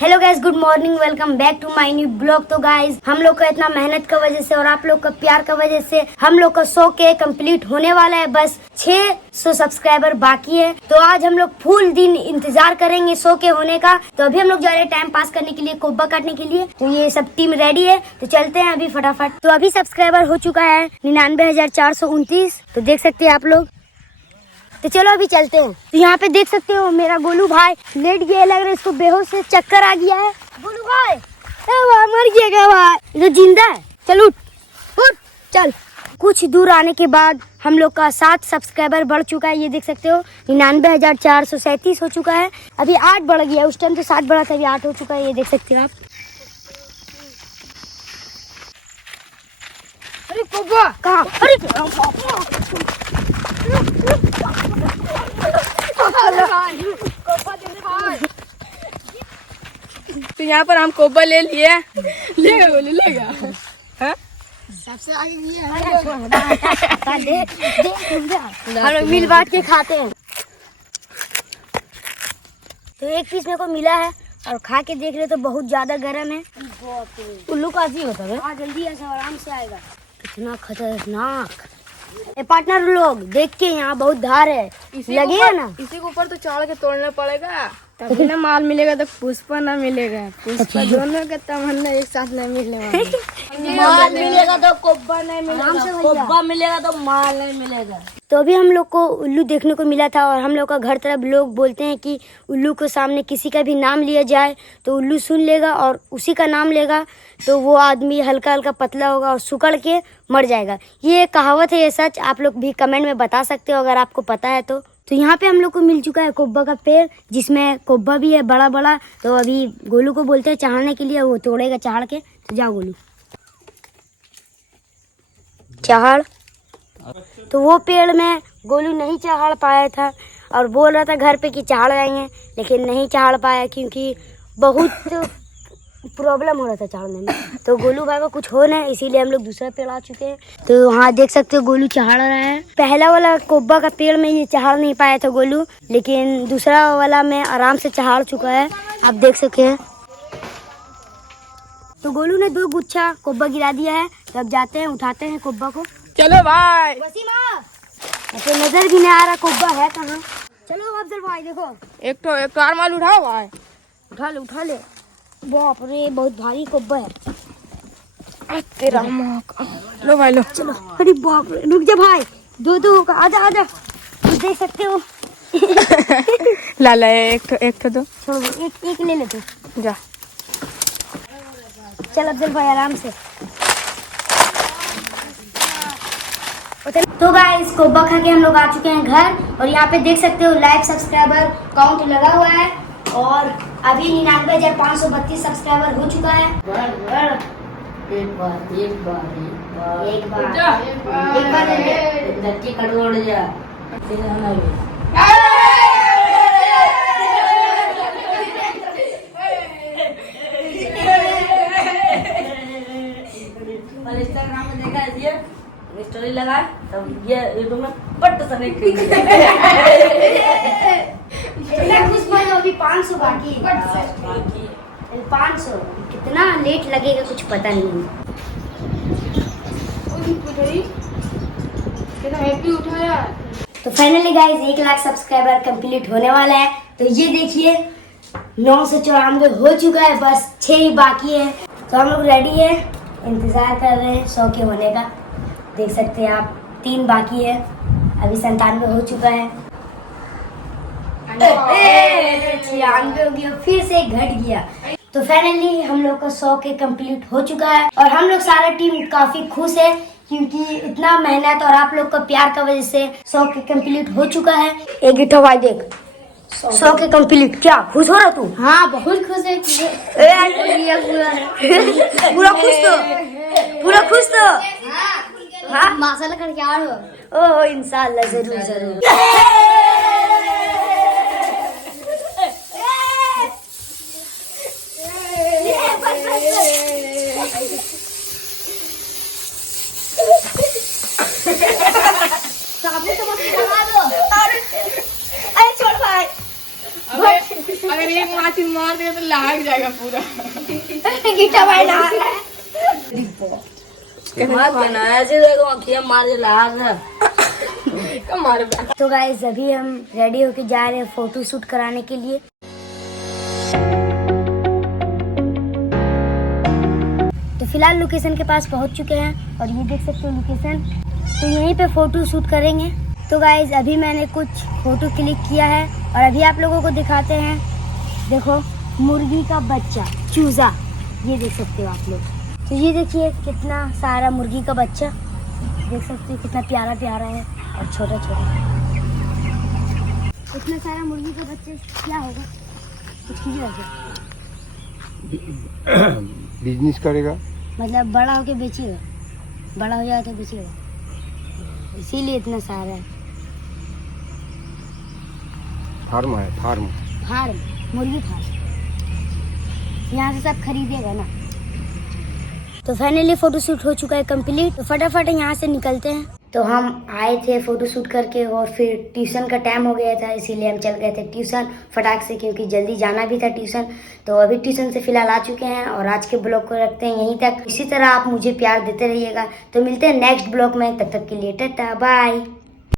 Hello guys, good morning, welcome back to my new blog. तो guys, हम लोग का इतना मेहनत का वजह से और आप लोग का प्यार का वजह से हम लोग का 100 के कंप्लीट होने वाला है। बस 600 सब्सक्राइबर बाकी है। तो आज हम लोग फुल दिन इंतजार करेंगे 100 के होने का। तो अभी हम लोग जा रहे हैं टाइम पास करने के लिए, कोब्बा काटने के लिए। तो ये सब टीम रेडी है, तो चलते हैं अभी फटाफट। तो अभी सब्सक्राइबर हो चुका है 99,429। तो देख सकते हैं आप लोग। तो चलो अभी चलते हैं। तो यहाँ पे देख सकते हो मेरा गोलू भाई लेट गया, लग रहा है इसको बेहोश से चक्कर आ गया है। गोलू भाई मर गया क्या भाई? ये जिंदा है। चल उठ उठ चल। कुछ दूर आने के बाद हम लोग का 7 सब्सक्राइबर बढ़ चुका है। ये देख सकते हो 99,437 हो चुका है। अभी 8 बढ़ गया, उस टाइम तो 7 बढ़ा था, अभी 8 हो चुका है। ये देख सकते हो आप। अरे कोब्बा कहाँ? अरे तो यहाँ पर हम कोब्बा ले लिए। लेगा गोलू लेगा। हाँ? सबसे आगे ये हम लोग मिल बांट के खाते हैं। तो एक पीस मेरे को मिला है और खा के देख रहे तो बहुत ज्यादा गर्म है। उल्लू का ऐसी होता है, जल्दी ऐसा आराम से आएगा। कितना खतरनाक। ए पार्टनर लोग देख के यहाँ बहुत धार है, लगेगा ना? इसी के ऊपर तो चढ़ के तोड़ना पड़ेगा, तभी ना माल मिलेगा। तो पुष्पा ना मिलेगा, पुष्पा दोनों का तमन्ना एक साथ नहीं मिलने वाला। माल मिलेगा तो कोब्बा नहीं मिलेगा, कोब्बा मिलेगा तो माल नहीं मिलेगा। तो अभी हम लोग को उल्लू देखने को मिला था और हम लोग का घर तरफ लोग बोलते हैं कि उल्लू के सामने किसी का भी नाम लिया जाए तो उल्लू सुन लेगा और उसी का नाम लेगा, तो वो आदमी हल्का हल्का पतला होगा और सुकड़ के मर जाएगा। ये कहावत है, ये सच। आप लोग भी कमेंट में बता सकते हो अगर आपको पता है तो। यहाँ पे हम लोग को मिल चुका है कोब्बा का पेड़, जिसमें कोब्बा भी है बड़ा बड़ा। तो अभी गोलू को बोलते हैं चढ़ने के लिए, वो तोड़ेगा चढ़ के। तो जाओ गोलू चढ़। तो वो पेड़ में गोलू नहीं चढ़ पाया था और बोल रहा था घर पे कि चढ़ जाएंगे, लेकिन नहीं चढ़ पाया क्योंकि बहुत प्रॉब्लम हो रहा था चढ़ने में। तो गोलू भाई को कुछ हो ना, इसीलिए हम लोग दूसरा पेड़ आ चुके हैं। तो वहाँ देख सकते हो गोलू चढ़ रहा है। पहला वाला कोब्बा का पेड़ में ये चढ़ नहीं पाया था गोलू, लेकिन दूसरा वाला में आराम से चढ़ चुका है, आप देख सकते हैं। तो गोलू ने 2 गुच्छा कोब्बा गिरा दिया है। तो अब जाते हैं, उठाते हैं कोब्बा को। चलो भाई। तो नजर भी नहीं आ रहा कोब्बा है कहाँ। चलो अफजल भाई देखो, एक तो और माल उठाओ भाई। उठा ले। बाप रे, बहुत भारी कोब्बा है। तेरा लो भाई लो। चलो। अरे बाप रे, रुक जा भाई, 2 होगा। आजा देख सकते हो। लाला एक तो दो। छोड़ो, एक ले ले तू। जा चल अफजल भाई आराम से। तो गाइस, कोब्बा खा के हम लोग आ चुके हैं घर और यहाँ पे देख सकते हो लाइव सब्सक्राइबर काउंट लगा हुआ है और अभी 99,532 सब्सक्राइबर हो चुका है। एक बार स्टोरी लगाए तब ये यूट्यूब में पट से अभी 500 बाकी है। 500 कितना लेट लगेगा कुछ पता नहीं। तो finally guys 1 lakh subscriber complete होने वाला है। तो ये देखिए 994 हो चुका है, बस 6 ही बाकी है। तो हम लोग रेडी है, इंतजार कर रहे हैं 100 के होने का। देख सकते हैं आप 3 बाकी है, अभी 97 हो चुका है। 96 हो गया, फिर से घट गया। तो फाइनली हम लोग का 100 के कंप्लीट हो चुका है और हम लोग सारा टीम काफी खुश है क्योंकि इतना मेहनत और आप लोग का प्यार का वजह से 100 के कंप्लीट हो चुका है। एक गिट्ठो भाई देख 100 के कंप्लीट। क्या खुश हो रहा तू? हाँ बहुत खुश है। पूरा खुश तो हाँ माशाल्लाह करके आ रहे हो। इंशाल्लाह जरूर। एक माची मार देगा तो लाग जाएगा पूरा। गीता भाई ना तो गाइस अभी हम रेडी होके जा रहे हैं फोटो शूट कराने के लिए। तो फिलहाल लोकेशन के पास पहुंच चुके हैं और ये देख सकते हो लोकेशन। तो यहीं पे फोटो शूट करेंगे। तो गाइस अभी मैंने कुछ फोटो क्लिक किया है और अभी आप लोगों को दिखाते हैं। देखो मुर्गी का बच्चा चूजा, ये देख सकते हो आप लोग। तो ये देखिए कितना सारा मुर्गी का बच्चा, देख सकते हो कितना प्यारा प्यारा है और छोटा छोटा। इतना सारा मुर्गी का बच्चा क्या होगा, कुछ कीजिए बिजनेस करेगा, मतलब बड़ा होके बेचेगा, बड़ा हो जाए तो बेचेगा, इसीलिए इतना सारा है। फार्म है, फार्म मुर्गी फार्म, यहाँ से सब खरीदेगा ना। तो फाइनली फोटो शूट हो चुका है कंप्लीट। तो फटाफट यहाँ से निकलते हैं। तो हम आए थे फोटो शूट करके और फिर ट्यूशन का टाइम हो गया था, इसीलिए हम चल गए थे ट्यूशन फटाक से, क्योंकि जल्दी जाना भी था ट्यूशन। तो अभी ट्यूशन से फिलहाल आ चुके हैं और आज के ब्लॉग को रखते हैं यहीं तक। इसी तरह आप मुझे प्यार देते रहिएगा। तो मिलते हैं नेक्स्ट ब्लॉग में, तब तक के लिए टाटा बाय।